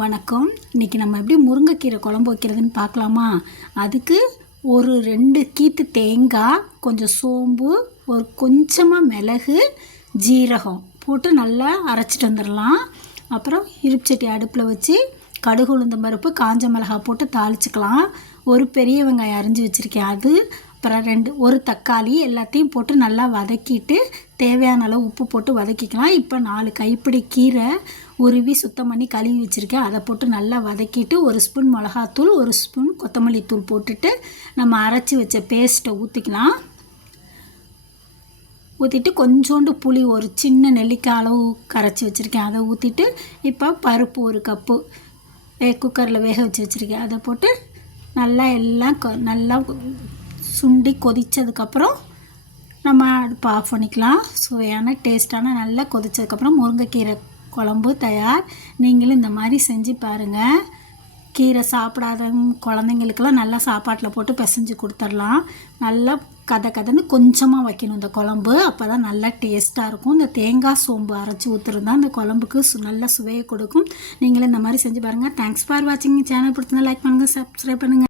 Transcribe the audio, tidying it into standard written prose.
வணக்கம். இன்றைக்கி நம்ம எப்படி முருங்கைக்கீரை குழம்பு வைக்கிறதுன்னு பார்க்கலாமா? அதுக்கு ஒரு 2 கீத்து தேங்காய், கொஞ்சம் சோம்பு, ஒரு கொஞ்சமாக மிளகு, ஜீரகம் போட்டு நல்லா அரைச்சிட்டு வந்துடலாம். அப்புறம் இருப்புச்சட்டி அடுப்பில் வச்சு கடுகு, உளுந்தம் பருப்பு, காஞ்ச மிளகாய் போட்டு தாளிச்சுக்கலாம். ஒரு பெரிய வெங்காயம் அரிஞ்சு வச்சுருக்கேன் அது, அப்புறம் ஒரு தக்காளி எல்லாத்தையும் போட்டு நல்லா வதக்கிட்டு தேவையான அளவு உப்பு போட்டு வதக்கிக்கலாம். இப்போ 4 கைப்பிடி கீரை உருவி சுத்தம் பண்ணி கழுவி வச்சுருக்கேன். அதை போட்டு நல்லா வதக்கிட்டு 1 ஸ்பூன் மிளகாத்தூள், 1 ஸ்பூன் கொத்தமல்லி தூள் போட்டுட்டு நம்ம அரைச்சி வச்ச பேஸ்ட்டை ஊற்றிக்கலாம். ஊற்றிட்டு கொஞ்சோண்டு புளி, ஒரு சின்ன நெல்லிக்காய் அளவு கரைச்சி வச்சுருக்கேன், அதை ஊற்றிட்டு இப்போ பருப்பு 1 கப்பு குக்கரில் வேக வச்சுருக்கேன், அதை போட்டு நல்லா எல்லாம் நல்லா சுண்டி கொதித்ததுக்கப்புறம் நம்ம அடுப்பை ஆஃப் பண்ணிக்கலாம். சுவையான டேஸ்ட்டான நல்லா கொதித்ததுக்கப்புறம் முருங்கைக்கீரை குழம்பு தயார். நீங்களும் இந்த மாதிரி செஞ்சு பாருங்கள். கீரை சாப்பிடாத குழந்தைங்களுக்கெல்லாம் நல்லா சாப்பாட்டில் போட்டு பிசைஞ்சு கொடுத்துடலாம். நல்லா கதன்னு கொஞ்சமாக வைக்கணும் இந்த குழம்பு, அப்போ தான் நல்லா டேஸ்ட்டாக இருக்கும். இந்த தேங்காய் சோம்பு அரைச்சி ஊற்றுருந்தா இந்த குழம்புக்கு நல்ல சுவையை கொடுக்கும். நீங்களும் இந்த மாதிரி செஞ்சு பாருங்கள். தேங்க்ஸ் ஃபார் வாட்சிங். சேனல் பிடிச்சிருந்தா லைக் பண்ணுங்கள், சப்ஸ்கிரைப் பண்ணுங்கள்.